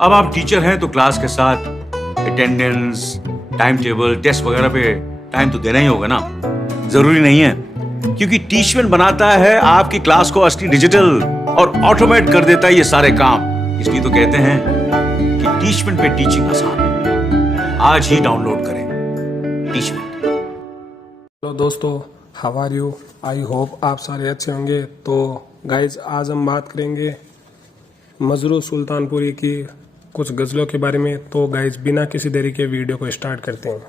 अब आप टीचर हैं तो क्लास के साथ अटेंडेंस, टाइम टेबल, टेस्ट वगैरह पे टाइम तो देना ही होगा ना। जरूरी नहीं है, क्योंकि टीचमेंट बनाता है आपकी क्लास को असली डिजिटल और ऑटोमेट कर देता है ये सारे काम। इसलिए तो कहते हैं कि टीचमेंट पे टीचिंग आसान है। आज ही डाउनलोड करें टीचमेंट। हेलो दोस्तों, how are you? I hope आप सारे अच्छे होंगे। तो गाइज, आज हम बात करेंगे मजरू सुल्तानपुरी की कुछ गज़लों के बारे में। तो गाइज, बिना किसी देरी के वीडियो को स्टार्ट करते हैं।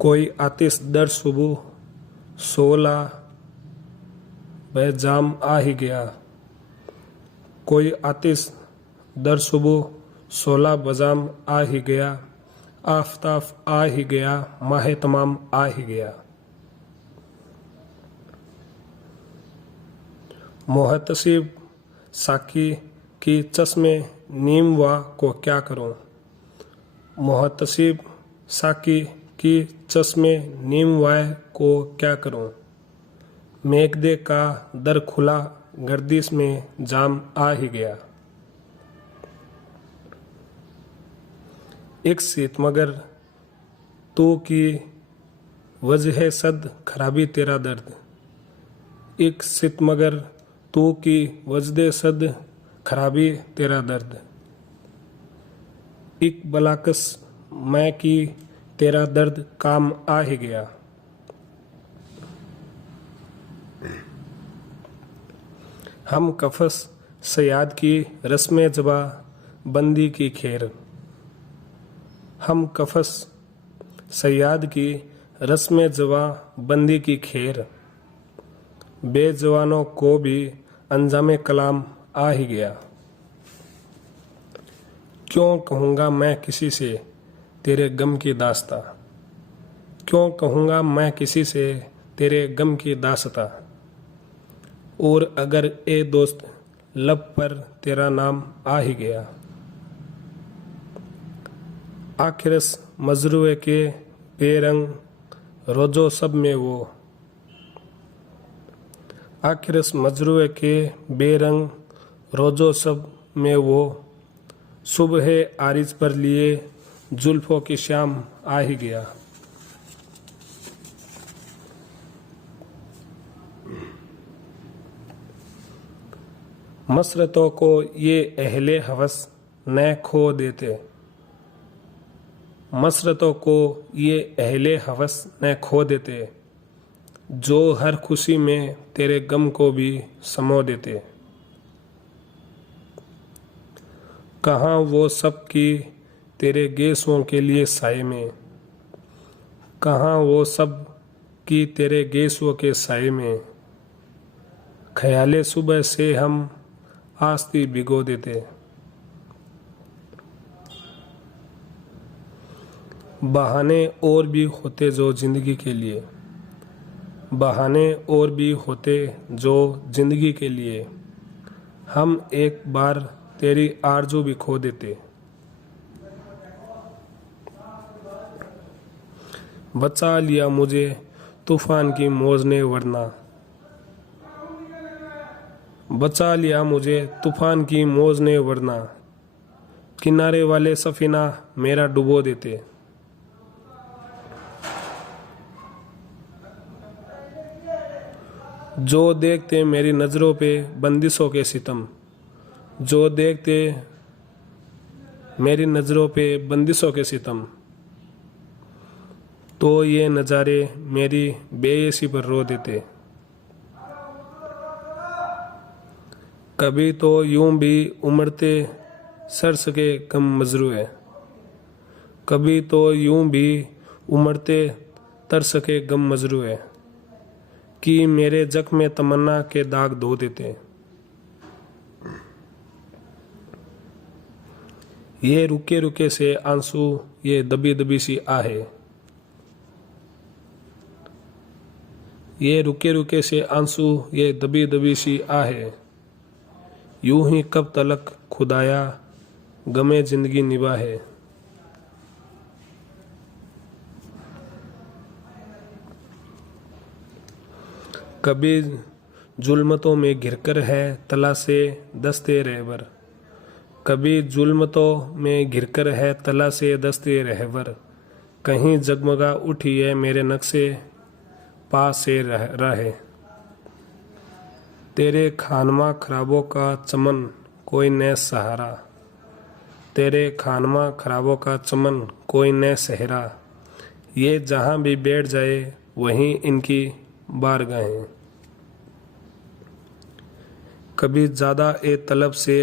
कोई आतिश दर सुबह 16 जाम आ ही गया। कोई आतिश दर सुबह 16 बजाम आ ही गया। आफताब आ ही गया, माह तमाम आ ही गया। मोहतसिब साकी की चश्मे नीम वा को क्या करूं। मोहतसिब साकी की चश्मे नीम वाय को क्या करूं। मेघदे का दर खुला, गर्दिश में जाम आ ही गया। एक सीत मगर तू की वजह सद खराबी तेरा दर्द। एक सित मगर तू की वजह सद खराबी तेरा दर्द। एक बलाकस मैं की तेरा दर्द काम आ ही गया। हम कफस सयाद की रस्म जबा बंदी की खैर। हम कफस सयाद की रस्म जवा बंदी की खैर। बेजवानों को भी अंजाम कलाम आ ही गया। क्यों कहूँगा मैं किसी से तेरे गम की दास्ता। क्यों कहूँगा मैं किसी से तेरे गम की दास्ता। और अगर ए दोस्त लब पर तेरा नाम आ ही गया। आखिरस मजरुए के बेरंग रोजो सब में वो। आखिरस मजरुए के बेरंग रोजो सब में वो। सुबह आरिज पर लिए जुल्फों की शाम आ ही गया। मसरतों को ये अहले हवस न खो देते। मसरतों को ये अहले हवस न खो देते, जो हर खुशी में तेरे गम को भी समो देते। कहाँ वो सब की तेरे गेसों के लिए साए में। कहाँ वो सब की तेरे गेसों के साए में। ख्याले सुबह से हम आस्ती भिगो देते। बहाने और भी होते जो जिंदगी के लिए। बहाने और भी होते जो जिंदगी के लिए। हम एक बार तेरी आरज़ू भी खो देते। बचा लिया मुझे तूफान की मौज ने वरना। बचा लिया मुझे तूफान की मौज ने वरना। किनारे वाले सफीना मेरा डुबो देते। जो देखते मेरी नज़रों पे बंदिशों के सितम। जो देखते मेरी नज़रों पे बंदिशों के सितम। तो ये नज़ारे मेरी बेयसी पर रो देते। कभी तो यूं भी उमड़ते सर सके गम मजरूए। कभी तो यूं भी उमड़ते तर सके गम मजरूए, कि मेरे जख्म तमन्ना के दाग धो देते। ये रुके रुके से आंसू, ये दबी दबी सी आहे। ये रुके रुके से आंसू, ये दबी दबी सी आहे। यूं ही कब तलक खुदाया गमे जिंदगी निभाए। कभी जुल्मतों में घिरकर है तला से दस्ते रहबर। कभी जुल्म तो में घिरकर है तला से दस्ते रहवर, कहीं जगमगा उठी है मेरे नक्शे पास से रहे। तेरे खानमा खराबों का चमन कोई न सहारा, तेरे खानमा खराबों का चमन कोई न सहरा, ये जहाँ भी बैठ जाए वहीं इनकी बारगाहें। कभी ज़्यादा ए तलब से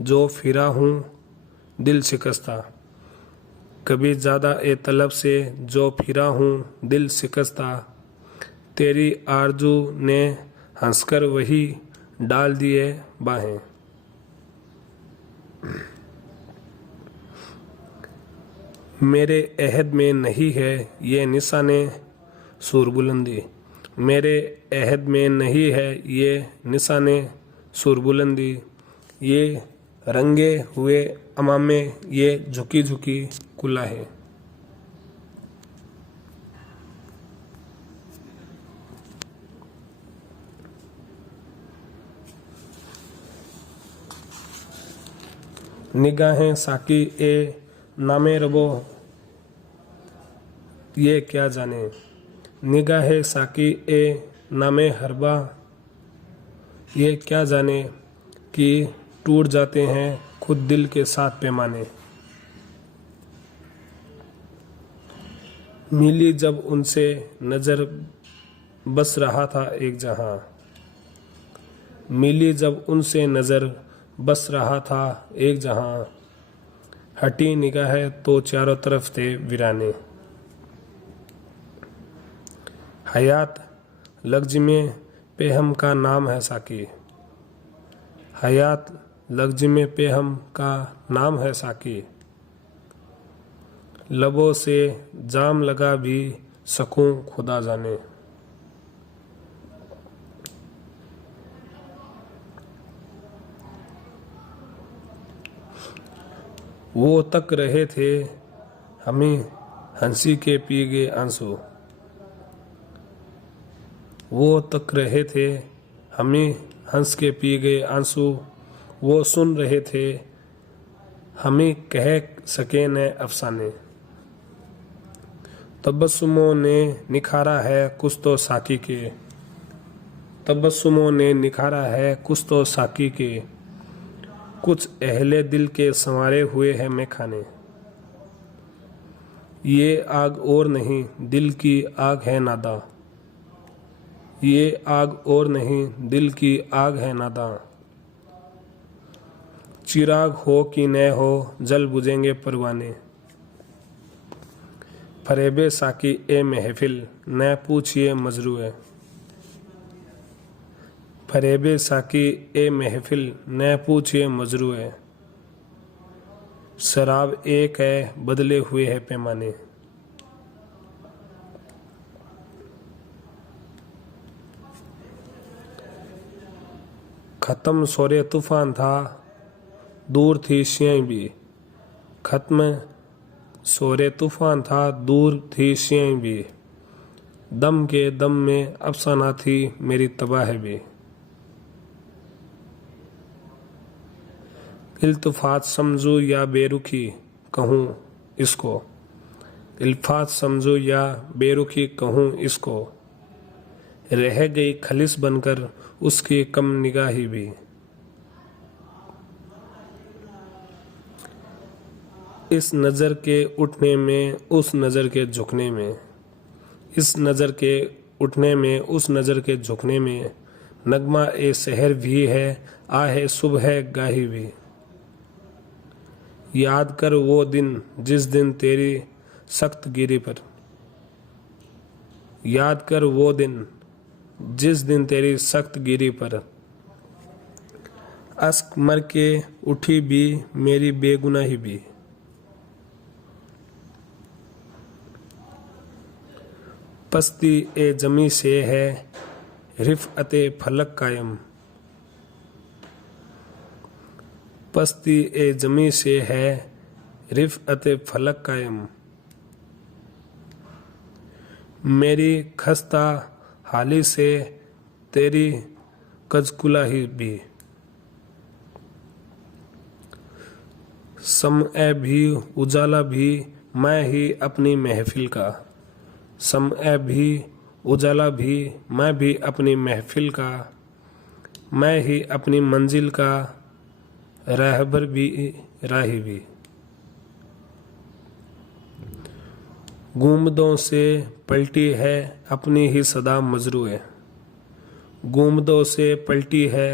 जो फिरा हूँ दिल शिकस्ता, कभी ज़्यादा ए तलब से जो फिरा हूँ दिल शिकस्ता, तेरी आरजू ने हंसकर वही डाल दिए बाहें। मेरे अहद में नहीं है ये निशाने सुरबुलंदी, मेरे अहद में नहीं है ये निशाने सुरबुलंदी, ये रंगे हुए अमामे ये झुकी झुकी कुलाहें। निगाहें साकी ए नामे रबो ये क्या जाने, निगाहें साकी ए नामे हरबा ये क्या जाने कि टूट जाते हैं खुद दिल के साथ पैमाने। मिली जब उनसे नजर बस रहा था एक जहां, मिली जब उनसे नजर बस रहा था एक जहां, हटी निगाहें तो चारों तरफ थे वीराने। हयात लग्जिमे पे हम का नाम है साकी, हयात लग्जिमे पे हम का नाम है साकी, लबों से जाम लगा भी सकूं खुदा जाने। वो तक रहे थे हमें हंसी के पी गए आंसू, वो तक रहे थे हमें हंस के पी गए आंसू, वो सुन रहे थे हमें कह सके न अफसाने। तबस्सुमों ने निखारा है कुछ तो साकी के, तबस्सुमों ने निखारा है कुछ तो साकी के, कुछ अहले दिल के संवारे हुए हैं मैं खाने। ये आग और नहीं दिल की आग है नादा, ये आग और नहीं दिल की आग है नादा, चिराग हो कि न हो जल बुझेंगे परवाने। फरेबे साकी ए महफिल न पूछिए मजरूए, फरेबे साकी ए महफिल न पूछिए मजरूए, शराब एक है बदले हुए है पैमाने। खत्म सोरे तूफान था दूर थी शियाई भी, खत्म सोरे तूफान था दूर थी शियाई भी, दम के दम में अफसाना थी मेरी तबाह भी। इल्तफात समझू या बेरुखी कहूँ इसको, इल्फात समझू या बेरुखी कहूँ इसको, रह गई खलिस बनकर उसकी कम निगाही भी। इस नज़र के उठने में उस नज़र के झुकने में, इस नज़र के उठने में उस नज़र के झुकने में, नगमा ए शहर भी है आहे सुबह गाही भी। याद कर वो दिन जिस दिन तेरी सख्त गिरी पर, याद कर वो दिन जिस दिन तेरी सख्त गिरी पर, अश्क मर के उठी भी मेरी बेगुनाही भी। पस्ती ए जमी से है रिफ़अते फलक कायम, पस्ती ए जमी से है रिफ़अते फलक कायम, मेरी खस्ता हाली से तेरी कजकुलाही भी। समय भी उजाला भी मैं ही अपनी महफिल का, समय भी उजाला भी मैं भी अपनी महफिल का, मैं ही अपनी मंजिल का रहबर भी राही भी। गुंबदों से पलटी है अपनी ही सदा मजरूए, गुंबदों से पलटी है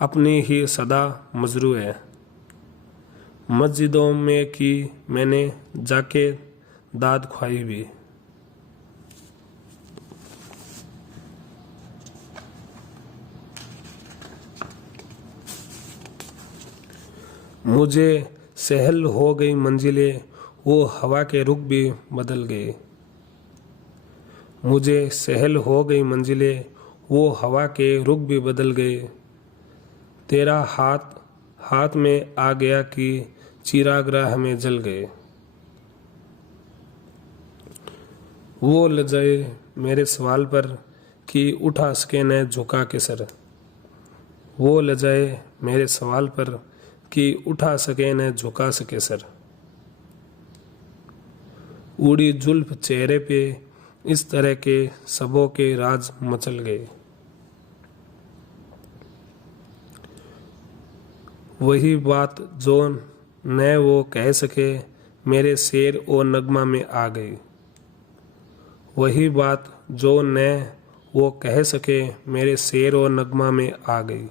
अपनी ही सदा मजरूए। मस्जिदों में की मैंने जाके दाद ख्वाही भी। मुझे सहल हो गई मंजिलें, वो हवा के रुख भी बदल गए। मुझे सहल हो गई मंजिलें, वो हवा के रुख भी बदल गए। तेरा हाथ हाथ में आ गया कि चिराग राह में जल गए। वो लजाए मेरे सवाल पर कि उठा सके न झुका के सर, वो लजाए मेरे सवाल पर कि उठा सके न झुका सके सर। उड़ी जुल्फ चेहरे पे इस तरह के सबों के राज मचल गए। वही बात जो न वो कह सके मेरे शेर और नगमा में आ गई। वही बात जो न वो कह सके मेरे शेर और नगमा में आ गई।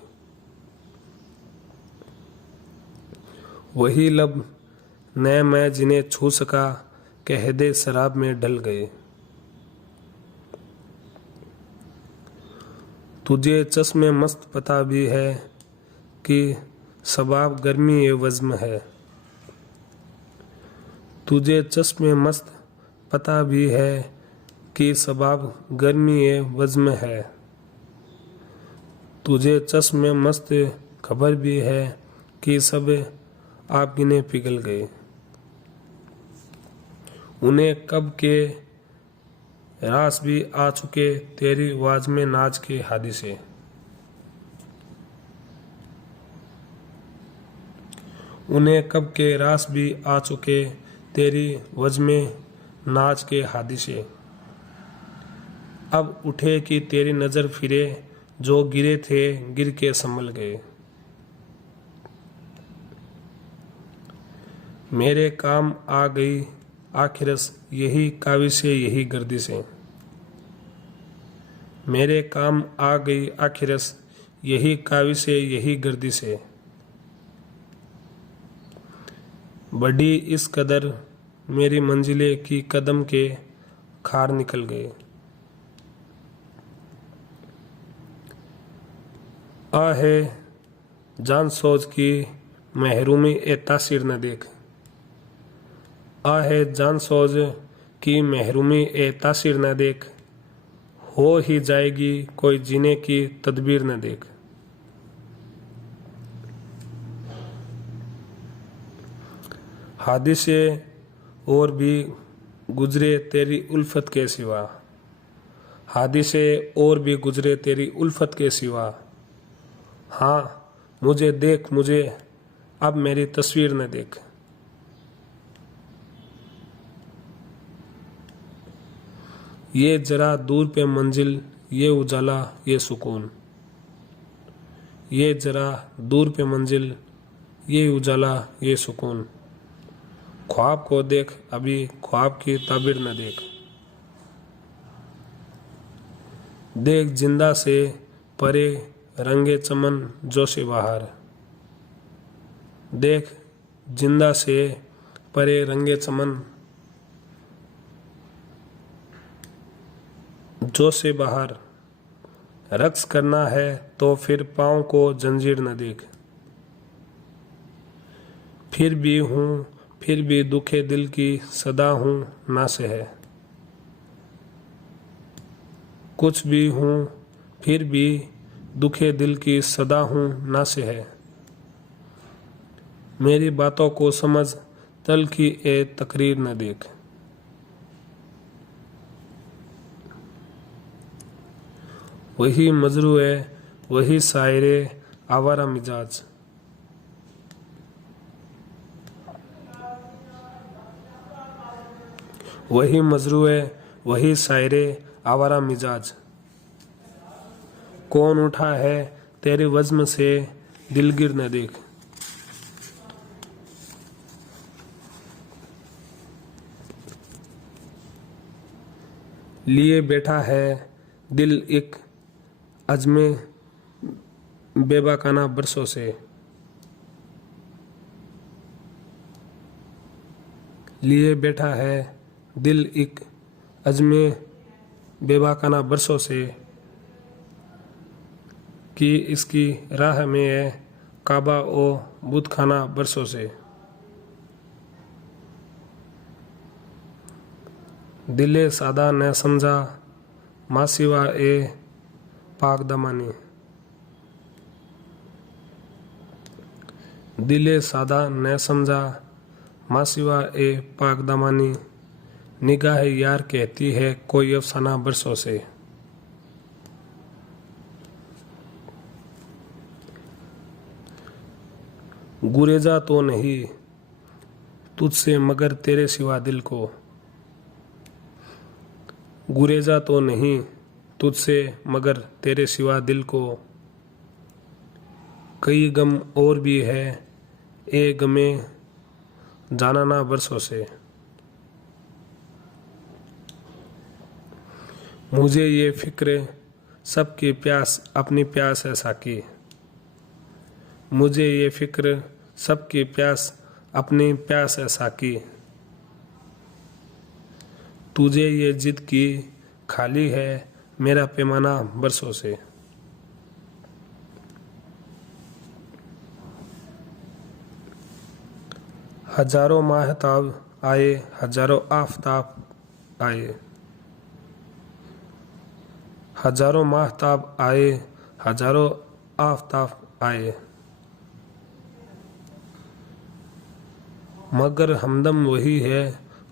वही लब न मैं जिन्हें छू सका कह दे शराब में ढल गए। तुझे चश्मे मस्त पता भी है कि सबाब गर्मी ये वज़्म है। तुझे चश्मे मस्त पता भी है कि सबाब गर्मी ये वज़्म है। तुझे चश्मे मस्त खबर भी है कि सब आप गिने पिघल गए। उन्हें कब के रास भी आ चुके तेरी आवाज में नाच के हादिसे। उन्हें कब के रास भी आ चुके तेरी वज में नाच के हादिसे। अब उठे कि तेरी नजर फिरे जो गिरे थे गिर के संभल गए। मेरे काम आ गई आखिरस यही काविशे यही गर्दिशें। मेरे काम आ गई आखिरस यही काविशे यही गर्दिशें। बड़ी इस कदर मेरी मंजिले की कदम के खार निकल गए। आहे जान सोच की महरूमी ए तासीर न देख। आहे जान सोच की महरूमी ए तासीर न देख। हो ही जाएगी कोई जीने की तदबीर न देख। हादिसे और भी गुजरे तेरी उल्फत के सिवा। हादिसे और भी गुजरे तेरी उल्फत के सिवा। हाँ मुझे देख मुझे अब मेरी तस्वीर न देख। ये जरा दूर पे मंजिल ये उजाला ये सुकून। ये जरा दूर पे मंजिल ये उजाला ये सुकून। ख्वाब को देख अभी ख्वाब की ताबीर न देख। देख जिंदा से परे रंगे चमन जोशे बहार। देख जिंदा से परे रंगे चमन जोशे बहार। रक्स करना है तो फिर पाँव को जंजीर न देख। फिर भी हूँ फिर भी दुखे दिल की सदा हूँ ना से है। कुछ भी हूँ फिर भी दुखे दिल की सदा हूँ ना से है। मेरी बातों को समझ तल की ए तकरीर न देख। वही मजरू है वही शायरे आवारा मिजाज। वही मजरूए वही शायरे आवारा मिजाज। कौन उठा है तेरे वज्म से दिलगिर न देख। लिए बैठा है दिल एक अजमे बेबाकाना बरसों से। लिए बैठा है दिल एक अजमे बेबाकाना बरसों से कि इसकी राह में है काबा ओ बुतखाना बरसों से। दिले सादा न समझा मासिवा ए पाक दमानी। दिले सादा न समझा मासिवा ए पाक दमानी। निगाह यार कहती है कोई अफसाना बरसों से। गुरेजा तो नहीं तुझसे मगर तेरे सिवा दिल को। गुरेजा तो नहीं तुझसे मगर तेरे सिवा दिल को। कई गम और भी है ए गमे जानाना बरसों से। मुझे ये फिक्र सबकी प्यास अपनी प्यास है साकी। मुझे ये फिक्र सबकी प्यास अपनी प्यास है साकी। तुझे ये जिद की खाली है मेरा पैमाना बरसों से। हजारों माहताब आए हजारों आफताब आए। हजारों माहताब आए हजारों आफताब आए। मगर हमदम वही है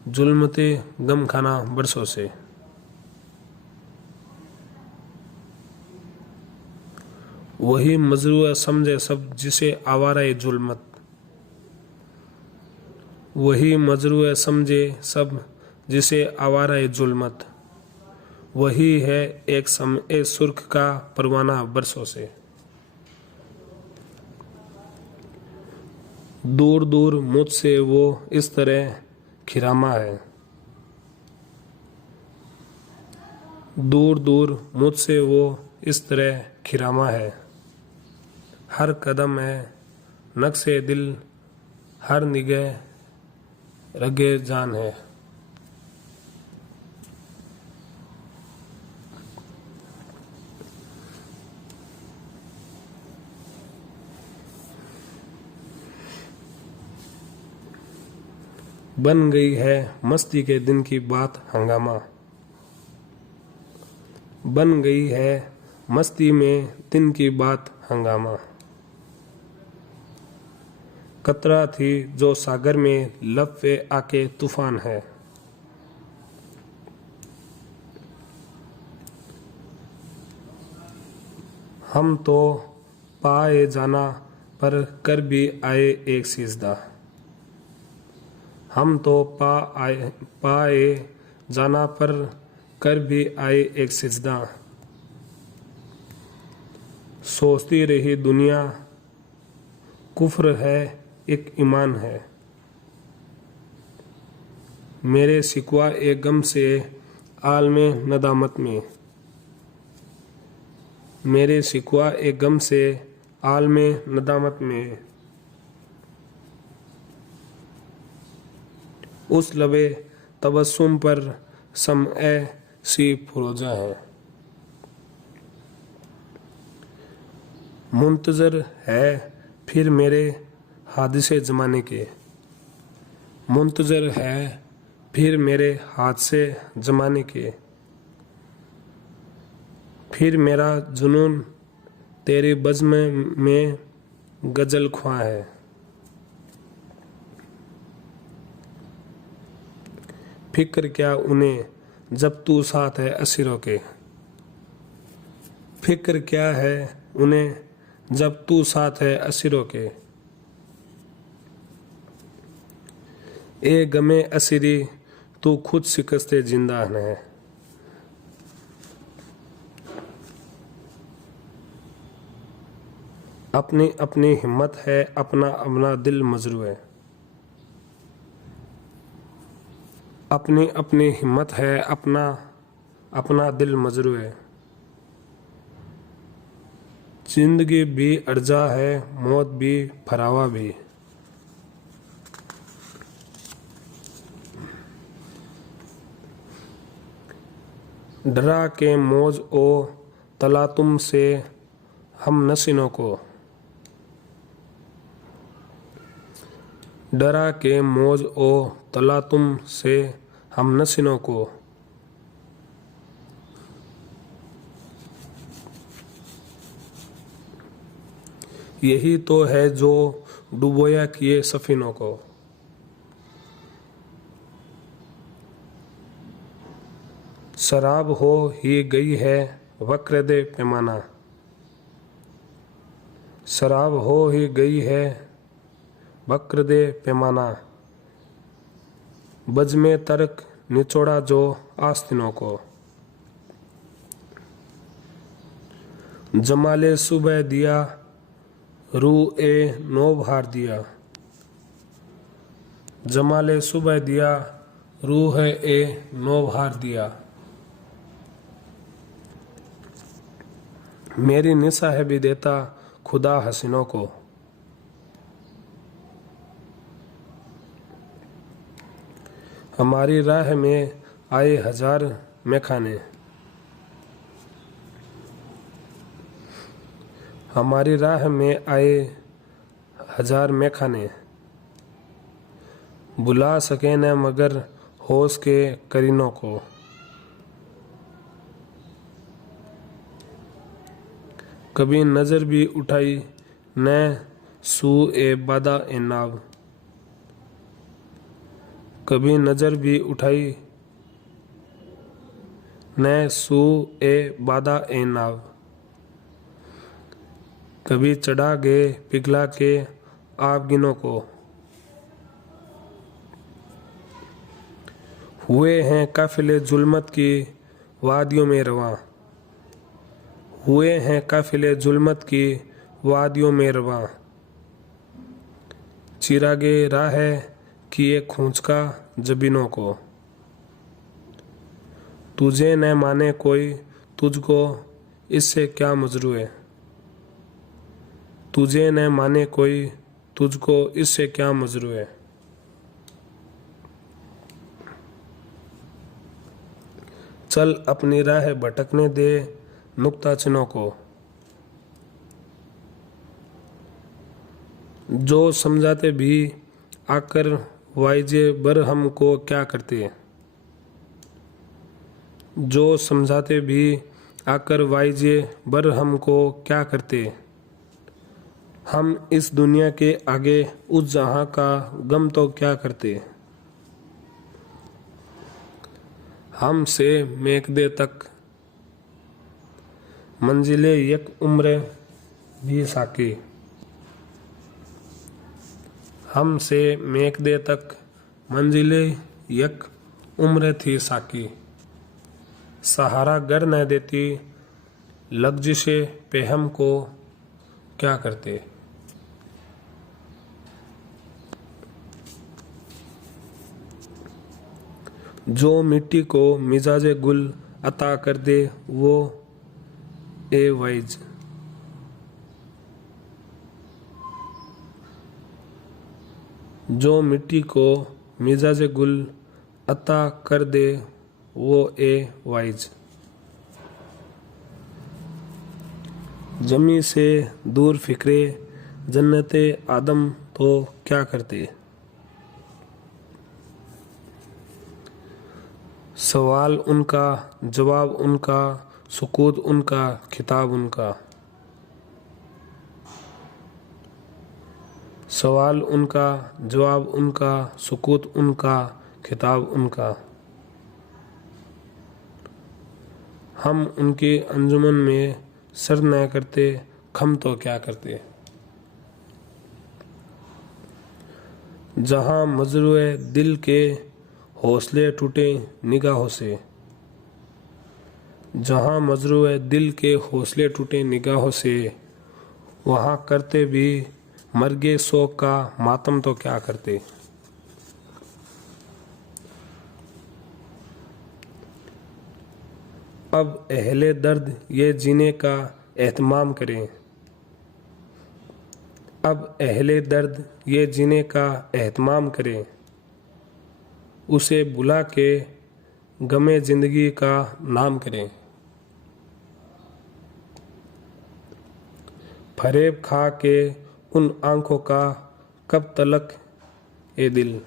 जुल्मते गम खाना बरसों से। वही मजरूआ समझे सब जिसे आवारा जुल्मत। वही मजरूआ समझे सब जिसे आवारा जुल्मत। वही है एक समय सुर्ख का परवाना बरसों से। दूर दूर मुझसे वो इस तरह खिरामा है। दूर दूर मुझसे वो इस तरह खिरामा है। हर कदम है नक्शे दिल हर निगह रगे जान है। बन गई है मस्ती के दिन की बात हंगामा। बन गई है मस्ती में दिन की बात हंगामा। कतरा थी जो सागर में लब पे आके तूफान है। हम तो पाए जाना पर कर भी आए एक सिजदा। हम तो पाए जाना पर कर भी आए एक सिजदा। सोचती रही दुनिया कुफ्र है एक ईमान है। मेरे शिकवा एक गम से आलमे नदामत में। मेरे शिकवा एक गम से आलमे नदामत में। उस लबे तबस्सुम पर समए सी फरोजा है। मुंतजर है फिर मेरे हादिसे जमाने के। मुंतजर है फिर मेरे हादसे जमाने के। फिर मेरा जुनून तेरे बज़्म में गजल ख्वां है। फिक्र क्या उन्हें जब तू साथ है असीरों के। फिक्र क्या है उन्हें जब तू साथ है असीरों के। ए गमे असीरी तू खुद शिकस्ते जिंदा है। अपनी अपनी हिम्मत है, अपना अपना दिल मजरू है। अपनी अपनी हिम्मत है, अपना अपना दिल मजरू है। जिंदगी भी अर्जा है, मौत भी फरावा भी। डरा के मौज ओ तला तुम से हम नसीनों को। डरा के मौज ओ तला तुम से हम नसीनों को। यही तो है जो डुबोया किए सफीनों को। शराब हो ही गई है वक्र दे पैमाना। शराब हो ही गई है वक्र दे पैमाना। बज में तर्क निचोड़ा जो आस्तीनों को। जमाले सुबह दिया रू ए नो भार दिया। जमाले सुबह दिया रूह ए नो भार दिया। मेरी निशा है भी देता खुदा हसीनों को। हमारी राह में आए हजार मैखाने। हमारी राह में आए हजार मैखाने। बुला सके न मगर होश के करीनों को। कभी नजर भी उठाई न सू ए बादा ए नाव। कभी नजर भी उठाई न सू ए बादा ए नाव। कभी चढ़ा गए पिघला के आबगिनों को। हुए हैं काफिले जुल्मत की वादियों में रवां। हुए हैं काफिले जुल्मत की वादियों में रवां। चिरागे राह किए खूंच का जबीनों को। तुझे न माने कोई तुझको इससे क्या मजरू है। तुझे न माने कोई तुझको इससे क्या मजरू है। चल अपनी राह भटकने दे नुक्ता चिन्हों को। जो समझाते भी आकर वाइजे बर हमको क्या करते। जो समझाते भी आकर वाइजे बर हमको क्या करते। हम इस दुनिया के आगे उस जहां का गम तो क्या करते। हमसे मेक दे तक मंजिले यक उम्र भी साकी। हमसे मेक दे तक मंजिले यक उम्र थी साकी। सहारा गर न देती लग्जिशे पे हमको क्या करते। जो मिट्टी को मिजाजे गुल अता कर दे वो ए वाइज। जो मिट्टी को मिजाजे गुल अता कर दे वो ए वाइज। जमी से दूर फिक्रे जन्नते आदम तो क्या करते। सवाल उनका जवाब उनका सुकूत उनका खिताब उनका। सवाल उनका जवाब उनका सुकूत उनका खिताब उनका। हम उनकी अंजुमन में सर न करते खम तो क्या करते। जहाँ मजरूए दिल के हौसले टूटे निगाहों से। जहाँ मजरूए दिल के हौसले टूटे निगाहों से, वहाँ करते भी मर्गे शोक का मातम तो क्या करते। अब अहले दर्द ये जीने का एहतमाम करें। अब अहले दर्द ये जीने का एहतमाम करें। उसे बुला के गमे जिंदगी का नाम करें। फरेब खा के उन आंखों का कब तलक ए दिल।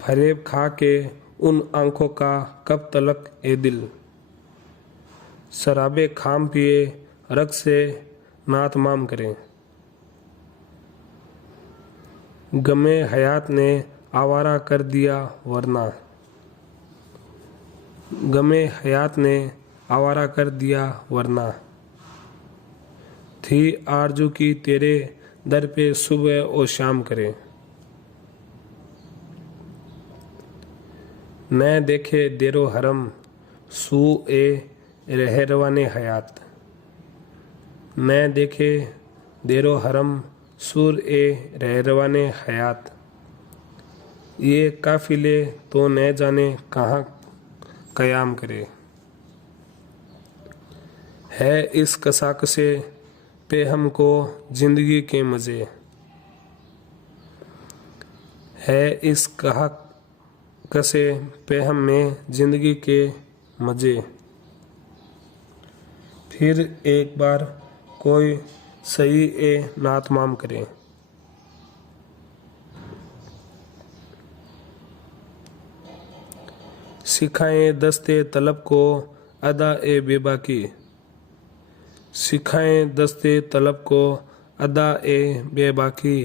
फरेब खा के उन आंखों का कब तलक ए दिल। शराबे खाम पिए रग से नातमाम करें। गमे हयात ने आवारा कर दिया वरना। गमे हयात ने आवारा कर दिया वरना। थी आरजू की तेरे दर पे सुबह और शाम करे। न देखे देरो हरम सू ए रहरवाने हयात। न देखे देरो हरम सुर ए रहरवाने हयात। ये काफिले तो न जाने कहाँ कयाम करे। है इस कसाकसे पे हमको जिंदगी के मज़े। है इस कहा कसे पे हम में जिंदगी के मज़े। फिर एक बार कोई सही ए नातमाम करे। सिखाएं दस्ते तलब को अदा ए बेबाकी। सिखाएं दस्ते तलब को अदा ए बेबाकी।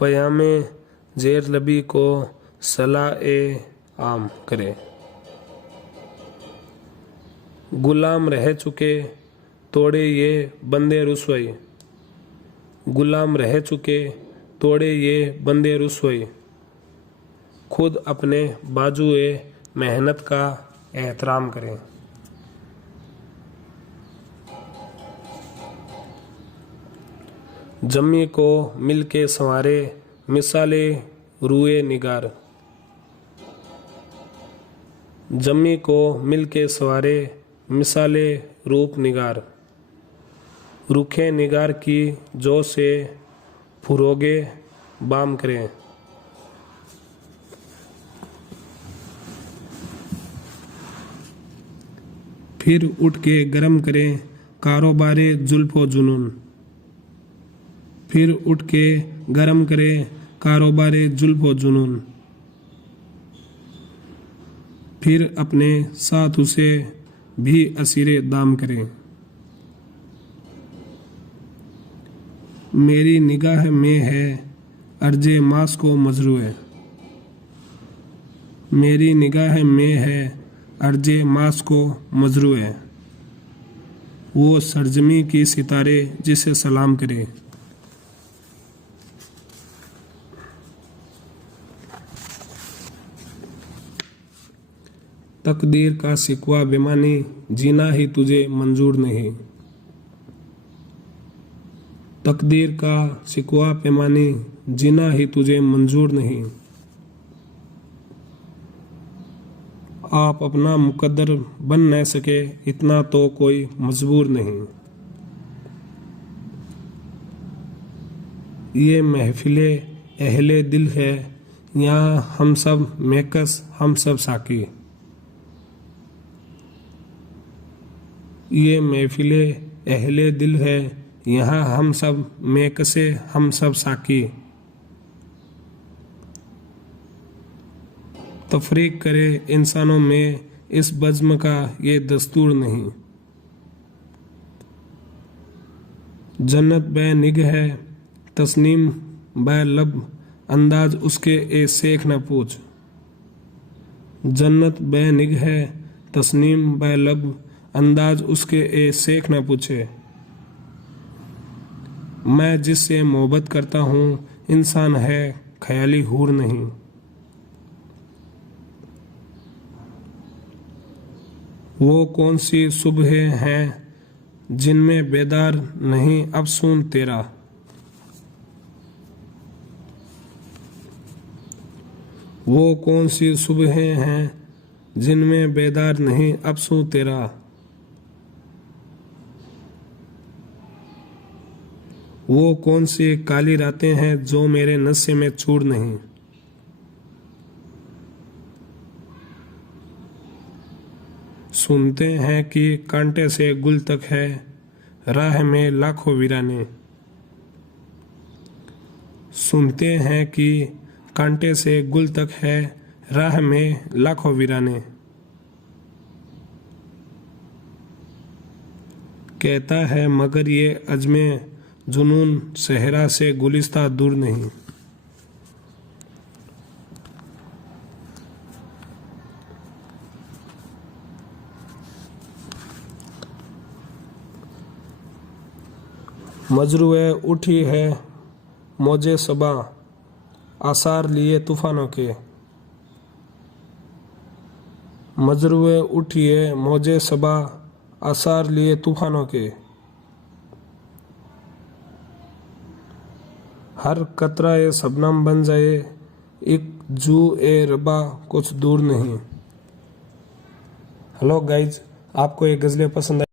पयामे जेर लबी को सलाह ए आम करे। गुलाम रह चुके तोड़े ये बंदे रुसवाई। गुलाम रह चुके तोड़े ये बंदे रुसवाई। खुद अपने बाजुए मेहनत का एहतराम करें। जम्मी को मिल के संवारे मिसाले रुए निगार। जम्मी को मिल के संवारे मिसाले रूप निगार। रुखे निगार की जो से फुरोगे बाम करें। फिर उठ के गरम करें कारोबारे जुल्फो जुनून। फिर उठ के गरम करें कारोबारे जुल्फो जुनून। फिर अपने साथ उसे भी असीरे दाम करें। मेरी निगाह में है अर्जे मास को मजरूए। मेरी निगाह में है अर्जे मास को मजरूए। वो सरजमी की सितारे जिसे सलाम करे। तकदीर का शिकवा बेमानी जीना ही तुझे मंजूर नहीं। तकदीर का शिकवा बेमानी जीना ही तुझे मंजूर नहीं। आप अपना मुकद्दर बन न सके इतना तो कोई मजबूर नहीं। ये महफिले अहले दिल है यहाँ हम सब मेकस हम सब साकी। ये महफिले अहले दिल है यहाँ हम सब मेकसे हम सब साकी। तफरीक करे इंसानों में इस बज़्म का ये दस्तूर नहीं। जन्नत बे निग है तस्नीम बे लब अंदाज उसके ए शेख न पूछ। जन्नत बे निग है तस्नीम बे लब अंदाज उसके ए शेख न पूछे। मैं जिससे मोहब्बत करता हूँ इंसान है ख्याली हूर नहीं। वो कौन सी सुबह हैं जिनमें बेदार नहीं अफसून तेरा। वो कौन सी सुबह हैं जिनमें बेदार नहीं अफसून तेरा। वो कौन सी काली रातें हैं जो मेरे नशे में चूर नहीं। सुनते हैं कि कांटे से गुल तक है राह में लाखों वीराने। सुनते हैं कि कांटे से गुल तक है राह में लाखों वीराने। कहता है मगर ये अजमे जुनून सहरा से गुलिस्ता दूर नहीं। मजरूए उठी है मौजे सबा आसार लिए तूफानों के। मजरूए उठी है मौजे सबा आसार लिए तूफानों के। हर कतरा ए शबनम बन जाए एक जू ए रबा कुछ दूर नहीं। हेलो गाइज, आपको ये गज़लें पसंद